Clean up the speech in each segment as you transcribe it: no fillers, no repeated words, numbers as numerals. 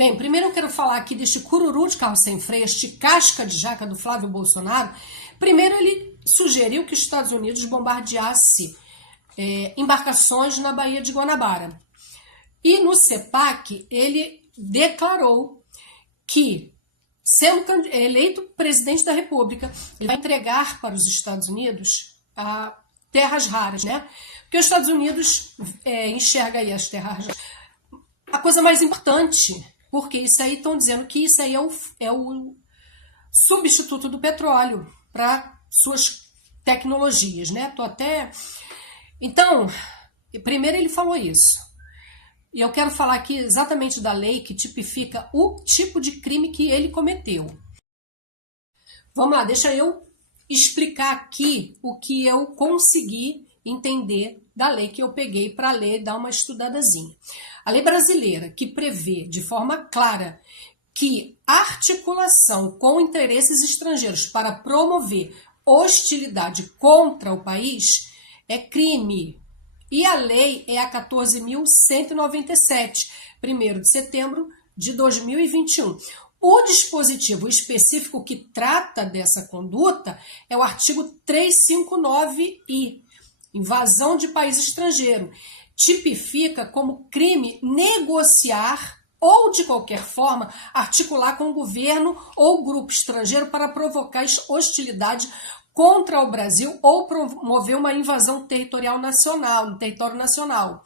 Bem, primeiro eu quero falar aqui deste cururu de carro sem freio, este casca de jaca do Flávio Bolsonaro. Primeiro ele sugeriu que os Estados Unidos bombardeasse embarcações na Baía de Guanabara. E no CEPAC ele declarou que, sendo eleito presidente da República, ele vai entregar para os Estados Unidos terras raras, né? Porque os Estados Unidos enxerga aí as terras raras a coisa mais importante, porque isso aí estão dizendo que isso aí é o substituto do petróleo para suas tecnologias, né? Então, primeiro ele falou isso. E eu quero falar aqui exatamente da lei que tipifica o tipo de crime que ele cometeu. Vamos lá, deixa eu explicar aqui o que eu consegui entender da lei que eu peguei para ler e dar uma estudadazinha. A lei brasileira, que prevê de forma clara que articulação com interesses estrangeiros para promover hostilidade contra o país é crime. E a lei é a 14.197, 1º de setembro de 2021. O dispositivo específico que trata dessa conduta é o artigo 359-I, invasão de país estrangeiro. Tipifica como crime negociar ou, de qualquer forma, articular com o governo ou grupo estrangeiro para provocar hostilidade contra o Brasil ou promover uma invasão territorial nacional, no território nacional.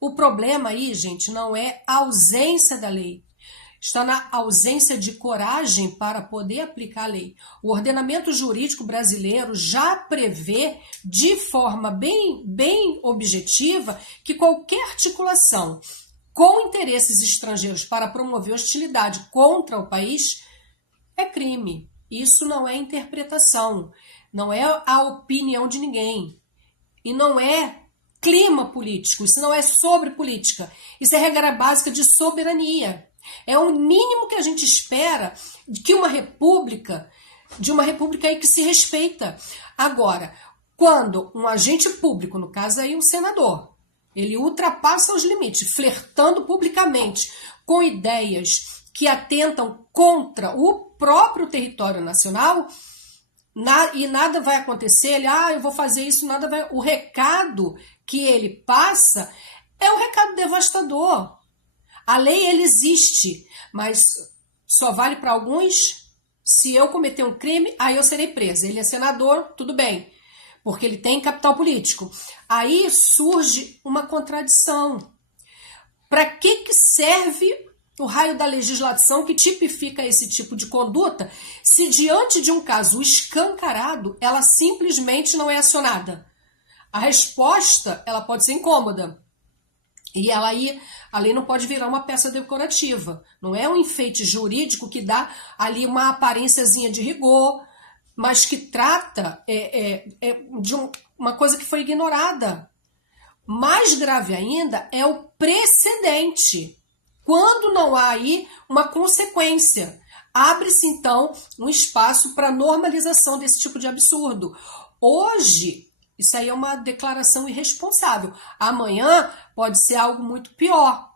O problema aí, gente, não é a ausência da lei. Está na ausência de coragem para poder aplicar a lei. O ordenamento jurídico brasileiro já prevê, de forma bem objetiva, que qualquer articulação com interesses estrangeiros para promover hostilidade contra o país é crime. Isso não é interpretação, não é a opinião de ninguém. E não é clima político, isso não é sobre política. Isso é regra básica de soberania. É o mínimo que a gente espera de uma república aí que se respeita. Agora, quando um agente público, no caso aí um senador, ele ultrapassa os limites, flertando publicamente com ideias que atentam contra o próprio território nacional, e nada vai acontecer, eu vou fazer isso, nada vai... O recado que ele passa é um recado devastador. A lei, ele existe, mas só vale para alguns. Se eu cometer um crime, aí eu serei presa. Ele é senador, tudo bem, porque ele tem capital político. Aí surge uma contradição. Para que serve o raio da legislação que tipifica esse tipo de conduta, se diante de um caso escancarado, ela simplesmente não é acionada? A resposta, ela pode ser incômoda. E a lei não pode virar uma peça decorativa. Não é um enfeite jurídico que dá ali uma aparênciazinha de rigor, mas que trata de uma coisa que foi ignorada. Mais grave ainda é o precedente. Quando não há aí uma consequência, abre-se então um espaço para normalização desse tipo de absurdo. Hoje, isso aí é uma declaração irresponsável. Amanhã pode ser algo muito pior,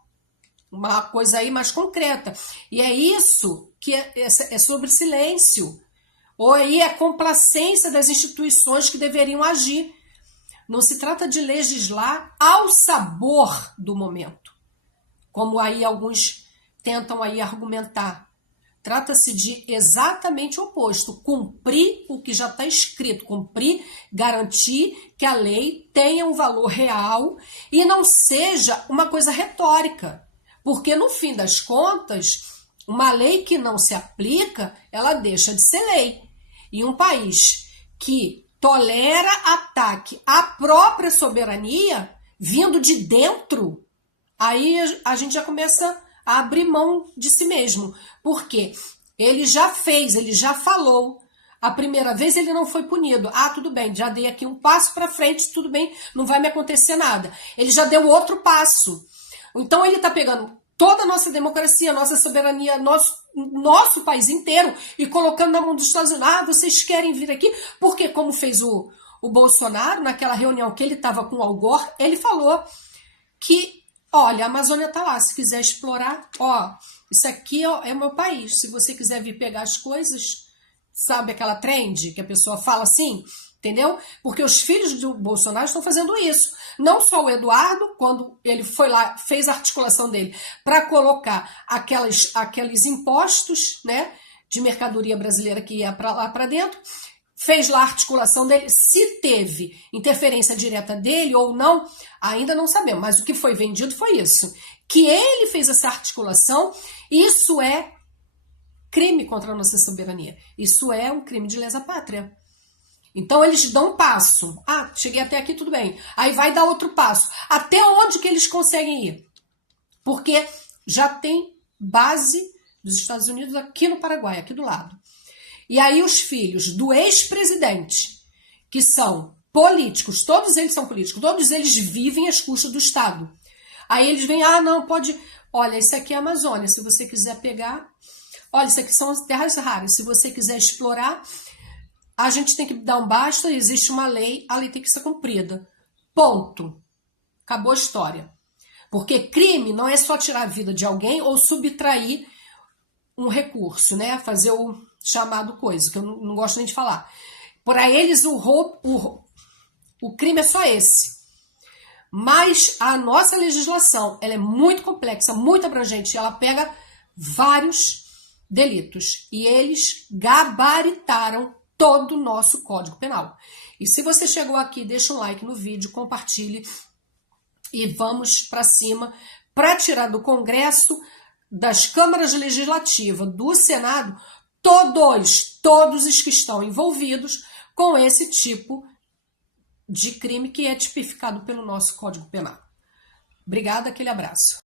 uma coisa aí mais concreta. E é isso que é sobre silêncio. Ou aí é complacência das instituições que deveriam agir. Não se trata de legislar ao sabor do momento, como aí alguns tentam aí argumentar. Trata-se de exatamente o oposto, cumprir o que já está escrito, cumprir, garantir que a lei tenha um valor real e não seja uma coisa retórica. Porque, no fim das contas, uma lei que não se aplica, ela deixa de ser lei. E um país que tolera ataque à própria soberania, vindo de dentro, aí a gente já começa a abrir mão de si mesmo, porque ele já fez, ele já falou. A primeira vez ele não foi punido. Tudo bem, já dei aqui um passo para frente, tudo bem, não vai me acontecer nada. Ele já deu outro passo. Então ele está pegando toda a nossa democracia, nossa soberania, nosso país inteiro e colocando na mão dos Estados Unidos. Vocês querem vir aqui? Porque, como fez o Bolsonaro, naquela reunião que ele estava com o Al Gore, ele falou que Olha, a Amazônia tá lá, se quiser explorar, ó, isso aqui ó, é o meu país. Se você quiser vir pegar as coisas, sabe aquela trend que a pessoa fala assim, entendeu? Porque os filhos do Bolsonaro estão fazendo isso. Não só o Eduardo, quando ele foi lá, fez a articulação dele para colocar aqueles impostos, né, de mercadoria brasileira que ia para lá para dentro, fez lá a articulação dele. Se teve interferência direta dele ou não, ainda não sabemos, mas o que foi vendido foi isso. Que ele fez essa articulação, isso é crime contra a nossa soberania. Isso é um crime de lesa pátria. Então eles dão um passo. Ah, cheguei até aqui, tudo bem. Aí vai dar outro passo. Até onde que eles conseguem ir? Porque já tem base dos Estados Unidos aqui no Paraguai, aqui do lado. E aí os filhos do ex-presidente, que são políticos, todos eles são políticos, todos eles vivem às custas do Estado. Aí eles vêm, ah, não, pode... Olha, isso aqui é a Amazônia, se você quiser pegar... Olha, isso aqui são as terras raras, se você quiser explorar, a gente tem que dar um basta, existe uma lei, a lei tem que ser cumprida. Ponto. Acabou a história. Porque crime não é só tirar a vida de alguém ou subtrair um recurso, né? Fazer o chamado coisa, que eu não gosto nem de falar. Para eles, o crime é só esse. Mas a nossa legislação, ela é muito complexa, muito abrangente, ela pega vários delitos. E eles gabaritaram todo o nosso Código Penal. E se você chegou aqui, deixa um like no vídeo, compartilhe e vamos para cima para tirar do Congresso, das câmaras legislativas, do Senado, todos os que estão envolvidos com esse tipo de crime que é tipificado pelo nosso Código Penal. Obrigada, aquele abraço.